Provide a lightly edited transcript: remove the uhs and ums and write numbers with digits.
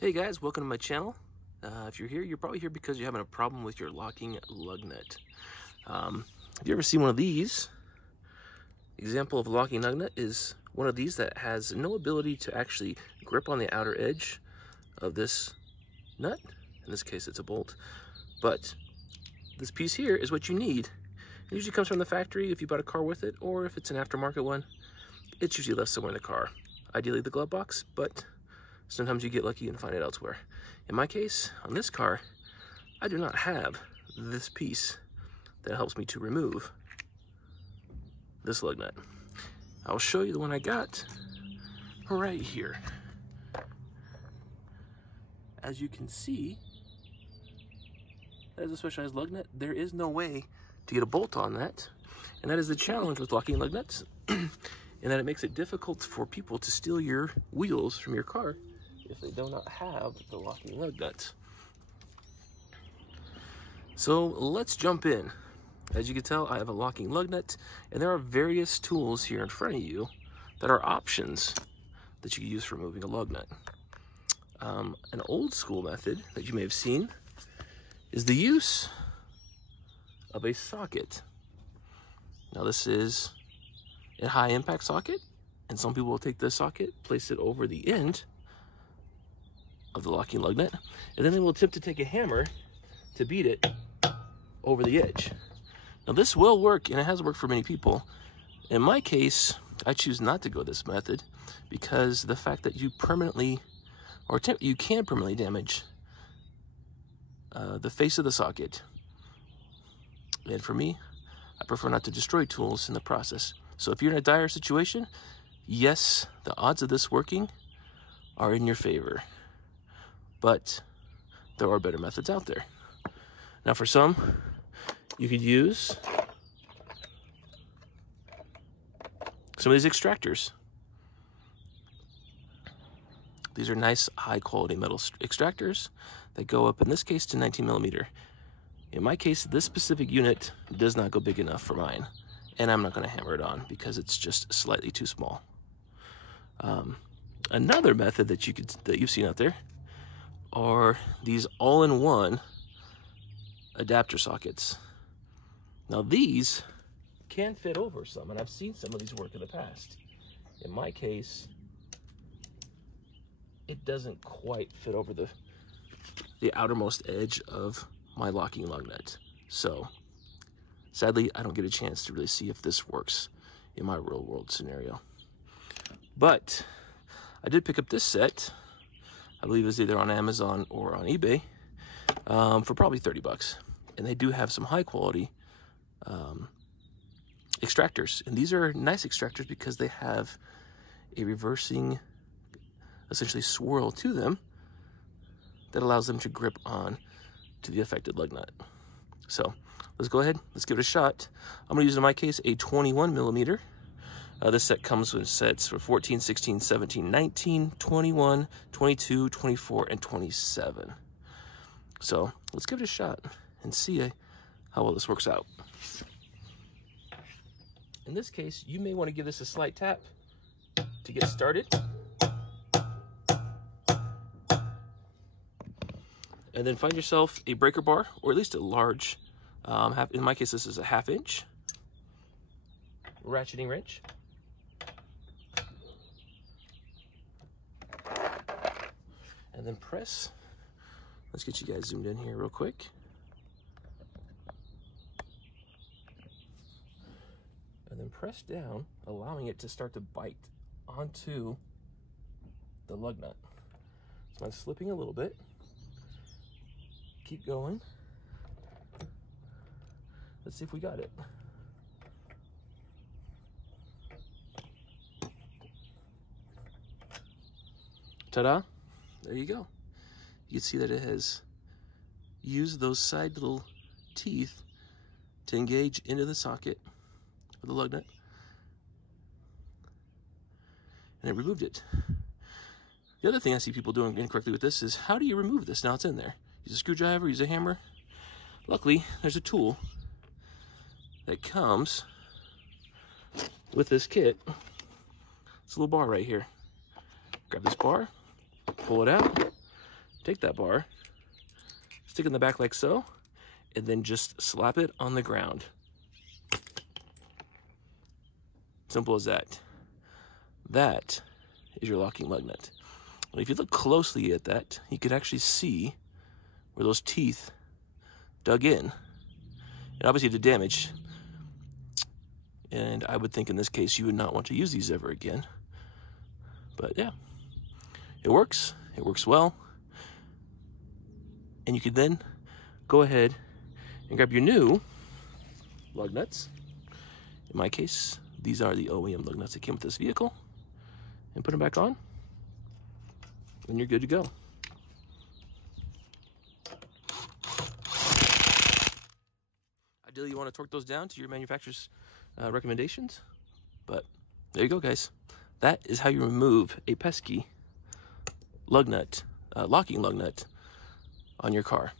Hey guys, welcome to my channel. If you're here, you're probably here because you're having a problem with your locking lug nut. Have you ever seen one of these? Example of a locking lug nut is one of these that has no ability to actually grip on the outer edge of this nut. In this case, it's a bolt. But this piece here is what you need. It usually comes from the factory if you bought a car with it, or if it's an aftermarket one, it's usually left somewhere in the car. Ideally the glove box, but sometimes you get lucky and find it elsewhere. In my case, on this car, I do not have this piece that helps me to remove this lug nut. I'll show you the one I got right here. As you can see, that is a specialized lug nut. There is no way to get a bolt on that. And that is the challenge with locking lug nuts, in that it makes it difficult for people to steal your wheels from your car if they do not have the locking lug nuts. So let's jump in. As you can tell, I have a locking lug nut, and there are various tools here in front of you that are options that you can use for removing a lug nut. An old school method that you may have seen is the use of a socket. Now this is a high impact socket, and some people will take this socket, place it over the end of the locking lug nut, and then they will attempt to take a hammer to beat it over the edge. Now this will work, and it has worked for many people. In my case, I choose not to go this method because the fact that you permanently, or you can permanently damage the face of the socket. And for me, I prefer not to destroy tools in the process. So if you're in a dire situation, yes, the odds of this working are in your favor. But there are better methods out there. Now for some, you could use some of these extractors. These are nice high quality metal extractors that go up, in this case, to 19 millimeter. In my case, this specific unit does not go big enough for mine, and I'm not going to hammer it on because it's just slightly too small. Another method that you've seen out there are these all-in-one adapter sockets. Now these can fit over some, and I've seen some of these work in the past. In my case, it doesn't quite fit over the outermost edge of my locking lug nut. So sadly, I don't get a chance to really see if this works in my real world scenario. But I did pick up this set. I believe it was either on Amazon or on eBay for probably 30 bucks. And they do have some high quality extractors. And these are nice extractors because they have a reversing, essentially swirl to them that allows them to grip on to the affected lug nut. So let's go ahead, let's give it a shot. I'm gonna use, in my case, a 21 millimeter. This set comes with sets for 14, 16, 17, 19, 21, 22, 24, and 27. So let's give it a shot and see how well this works out. In this case, you may want to give this a slight tap to get started. And then find yourself a breaker bar, or at least a large, in my case, this is a 1/2 inch ratcheting wrench. And then press. Let's get you guys zoomed in here real quick. And then press down, allowing it to start to bite onto the lug nut. So I'm slipping a little bit. Keep going. Let's see if we got it. Ta-da! There you go. You can see that it has used those side little teeth to engage into the socket of the lug nut, and it removed it. The other thing I see people doing incorrectly with this is, how do you remove this now it's in there? Use a screwdriver, use a hammer. Luckily, there's a tool that comes with this kit. It's a little bar right here. Grab this bar, pull it out, take that bar, stick it in the back like so, and then just slap it on the ground. Simple as that. That is your locking lug nut. And if you look closely at that, you could actually see where those teeth dug in. And obviously the damage. And I would think in this case you would not want to use these ever again. But yeah, it works. It works well. And you could then go ahead and grab your new lug nuts. In my case, these are the OEM lug nuts that came with this vehicle. And put them back on. And you're good to go. Ideally, you want to torque those down to your manufacturer's recommendations. But there you go, guys. That is how you remove a pesky lug nut, locking lug nut on your car.